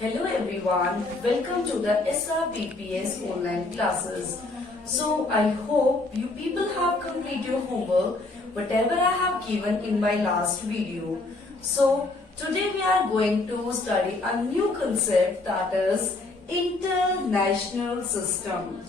Hello everyone, welcome to the SRPPS online classes. So I hope you people have completed your homework, whatever I have given in my last video. So today we are going to study a new concept, that is international system.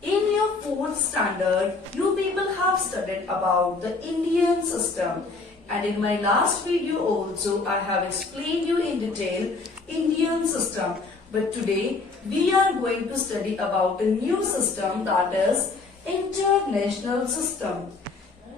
In your 4th standard, you people have studied about the Indian system. And in my last video also, I have explained you in detail Indian system. But today, we are going to study about a new system, that is international system.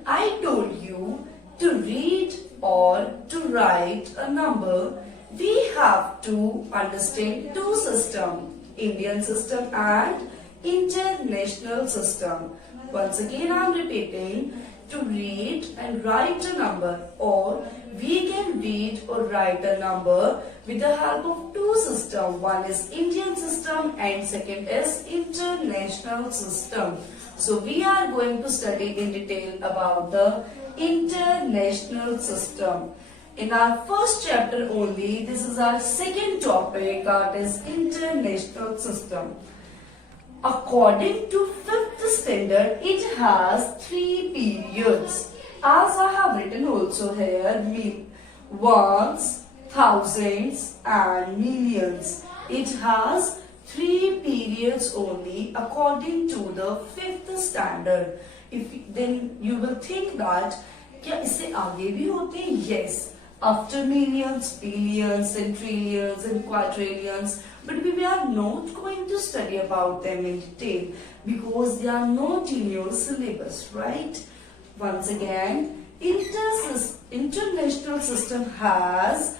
I told you to read or to write a number. We have to understand two systems, Indian system and international system. Once again, I am repeating, to read and write a number, or we can read or write a number with the help of two systems. One is Indian system and second is international system. So we are going to study in detail about the international system. In our first chapter only, this is our second topic, that is international system. According to 5th standard, it has 3 periods. As I have written also here, ones, thousands and millions. It has 3 periods only according to the 5th standard. Then you will think that, क्या इससे आगे भी होते हैं? Yes. After millions, billions and trillions and quadrillions. But we are not going to study about them in detail because they are not in your syllabus, right? Once again, international system has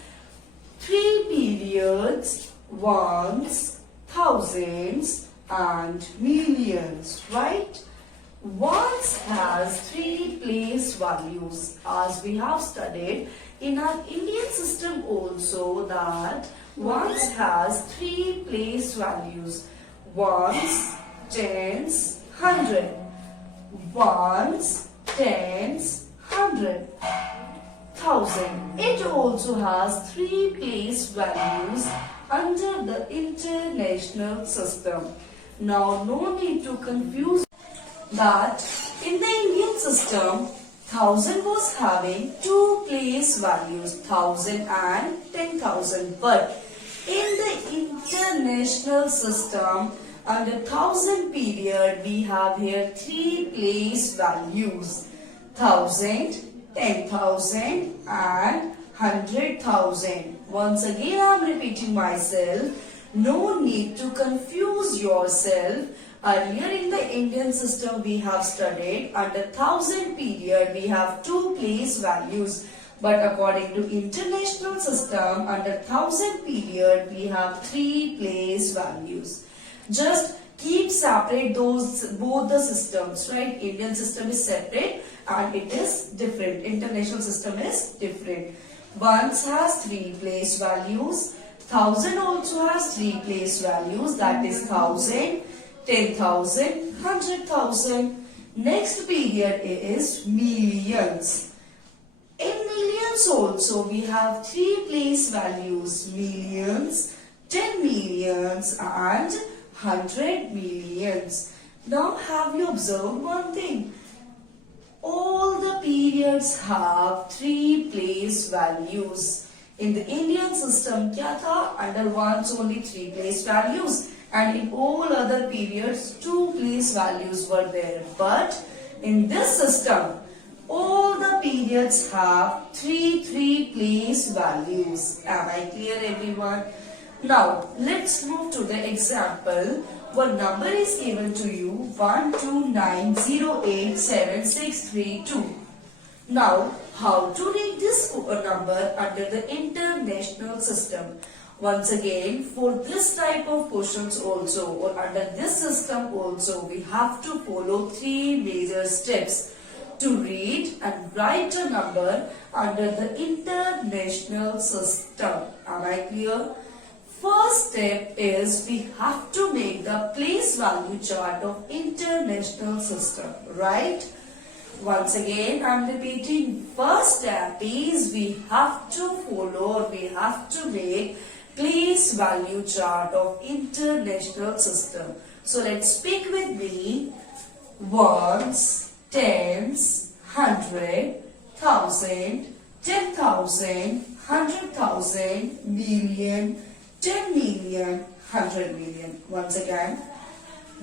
3 periods, ones, thousands and millions, right? Ones has 3 place values, as we have studied in our Indian system also, that ones has 3 place values: ones, tens, hundred. Ones, tens, hundred. Thousand. It also has 3 place values under the international system. Now, no need to confuse that in the Indian system, 1000 was having 2 place values, 1000 and 10,000. But in the international system, under 1000 period, we have here 3 place values: 1000, 10,000 and 100,000. Once again, I am repeating myself. No need to confuse yourself. Earlier in the Indian system, we have studied under 1000 period, we have 2 place values. But according to international system, under 1000 period, we have 3 place values. Just keep separate both the systems, right? Indian system is separate and it is different. International system is different. Ones has 3 place values. 1000 also has 3 place values, that is 1000, 10,000, 100,000. Next period is millions. In millions also we have 3 place values: millions, 10 millions and 100 millions. Now, have you observed one thing? All the periods have 3 place values. In the Indian system, क्या था? Under ones only 3 place values, and in all other periods 2 place values were there. But in this system, all the periods have 3 place values. Am I clear, everyone? Now, let's move to the example. One number is given to you: 129087632. Now, how to read this number under the international system? Once again, for this type of questions also, or under this system also, we have to follow 3 major steps to read and write a number under the international system. Am I clear? First step is we have to make the place value chart of international system, right? Once again, I am repeating, first step is we have to follow, or we have to make place value chart of international system. So let's speak with me. Ones, tens, 100, 1,000, 10,000, 100,000, million, 10 million, 100 million. Once again,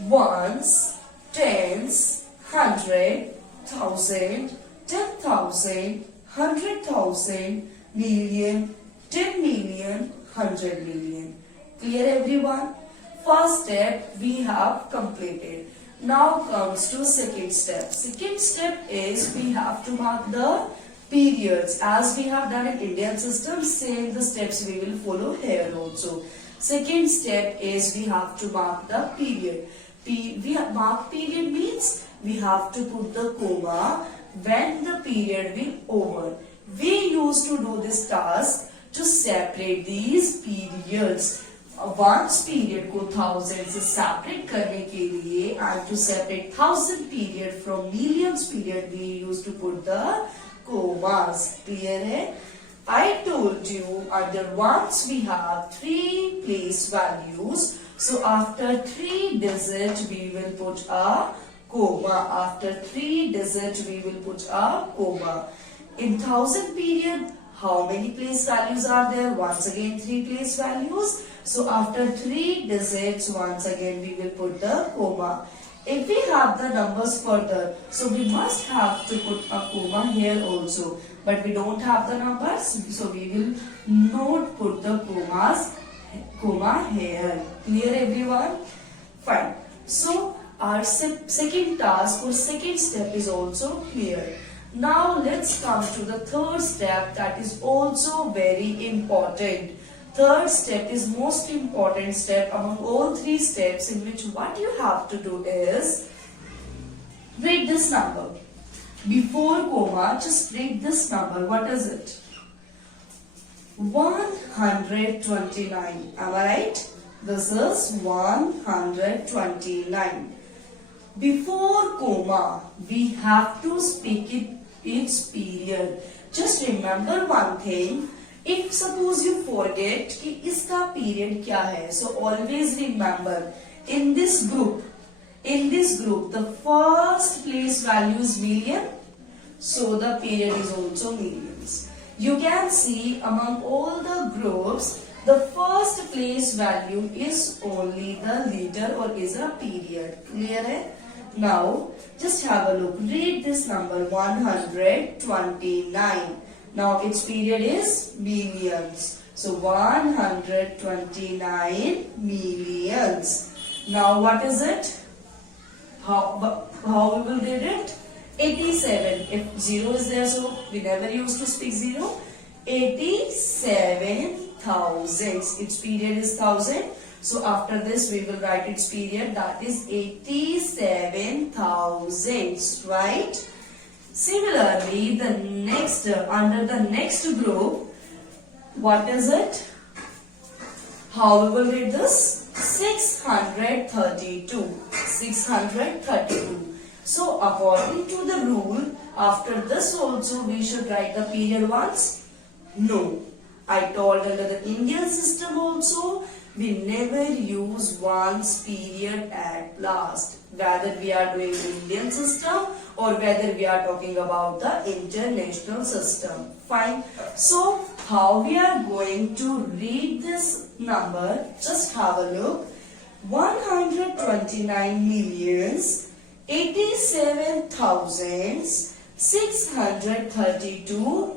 ones, tens, 100, 1,000, 10,000, 100,000, million, 10 million, 100 million. Clear everyone? First step we have completed. Now comes to second step. Second step is we have to mark the periods. As we have done in Indian system, same the steps we will follow here also. Second step is we have to mark the period. Mark period means we have to put the comma when the period will over. We used to do this task to separate these periods. Ones period को thousand से separate करने के लिए and to separate 1,000 period from millions period we used to put the commas. Clear है? I told you under ones we have 3 place values. So after 3 digits we will put a comma. After 3 digits we will put a comma. In 1,000 period, how many place values are there? Once again 3 place values. So after 3 digits, once again we will put the comma. If we have the numbers further, so we must have to put a comma here also. But we don't have the numbers, so we will not put the comma here. Clear everyone? Fine. So our second task or second step is also clear. Now let's come to the third step that is also very important. Third step is most important step among all 3 steps, in which what you have to do is read this number. Before comma, just read this number. What is it? 129. Am I right? This is 129. Before comma, we have to speak its period. Just remember one thing. If suppose you forget कि इसका period क्या है, so always remember in this group the first place value is million, so the period is also millions. You can see among all the groups the first place value is only the liter or is a period. Clear है? Now just have a look. Read this number 129. Now its period is millions. So 129 millions. Now what is it? How we will read it? 87. If 0 is there, so we never used to speak 0. 87,000. Its period is 1,000. So after this we will write its period, that is 87,000. Right? Similarly, the next under the next group, what is it? How we will read this? 632. 632. So according to the rule, after this also we should write the period once? No. I told under the Indian system also, we never use ones period at last. Whether we are doing Indian system or whether we are talking about the international system. Fine. So how we are going to read this number? Just have a look. 129 millions 87,632.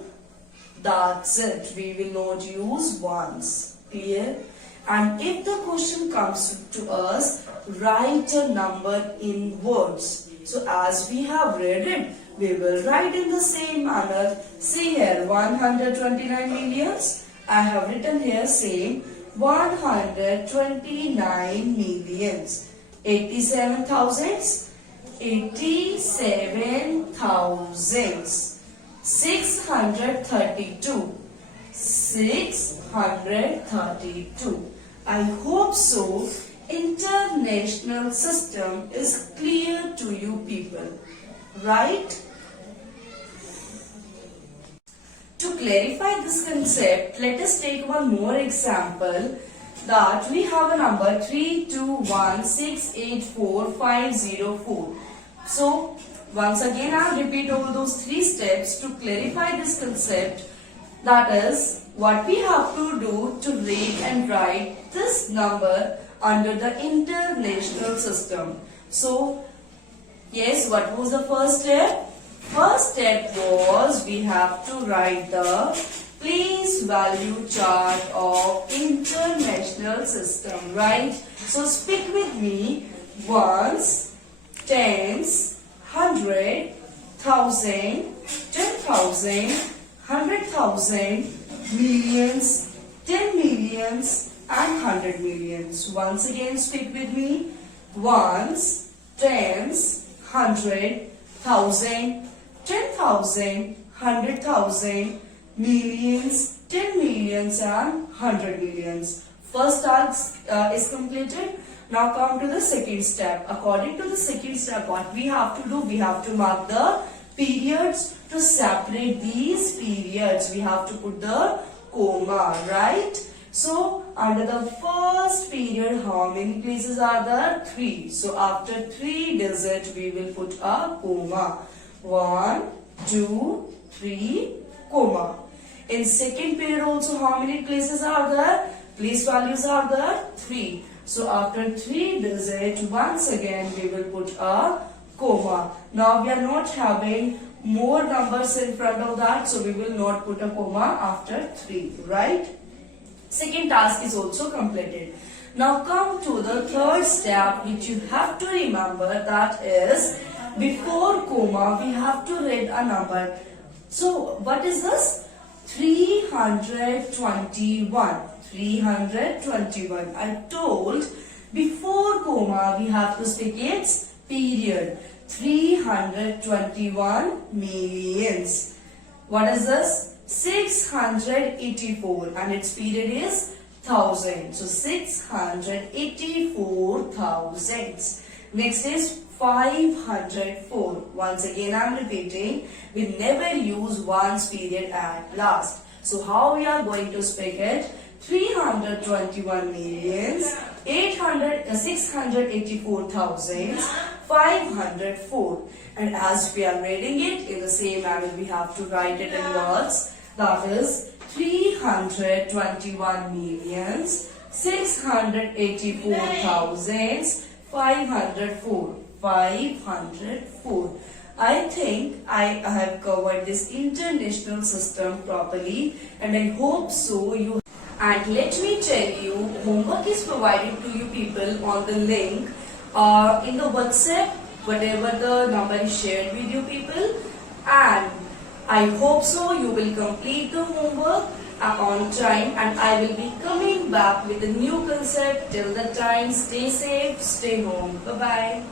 That's it. We will not use ones. Clear? And if the question comes to us, write a number in words. So as we have read it, we will write in the same manner. See here, 129 millions. I have written here same 129 millions. 87,000s. 87,000s. 632. 632. I hope so. International system is clear to you people, right? To clarify this concept, let us take one more example, that we have a number 321684504. So once again I'll repeat all those three steps to clarify this concept. That is what we have to do to read and write this number under the international system. So yes, what was the first step? First step was we have to write the place value chart of international system, right? So speak with me. Ones, tens, hundred, thousand, 10,000, 100,000, millions, 10 millions and 100 millions. Once again speak with me. Ones, tens, hundred, thousand, 10,000, 100,000, millions, 10 millions and 100 millions. First task is completed. Now come to the second step. According to the second step, what we have to do? We have to mark the periods. To separate these periods, we have to put the comma, right? So under the first period, how many places are there? 3. So after 3 digits, we will put a comma. 1, 2, 3, comma. In second period also, how many places are there? Place values are there? 3. So after 3 digits, once again we will put a comma. Now we are not having more numbers in front of that, so we will not put a comma after 3, right? Second task is also completed. Now come to the third step, which you have to remember, that is before comma we have to read a number. So what is this? 321. 321. I told before comma we have to stick its period. 321 millions. What is this? 684 and its period is 1000. So 684,000. Next is 504. Once again I am repeating, we never use ones period at last. So how we are going to speak it? 321 millions, 684,504. And as we are reading it in the same manner, we have to write it in words. That is 321 millions, 684,504. 504. I think I have covered this international system properly, and I hope so you. And let me tell you, homework is provided to you people on the link in the WhatsApp, whatever the number is shared with you people. And I hope so you will complete the homework on time, and I will be coming back with a new concept. Till the time, stay safe, stay home. Bye-bye.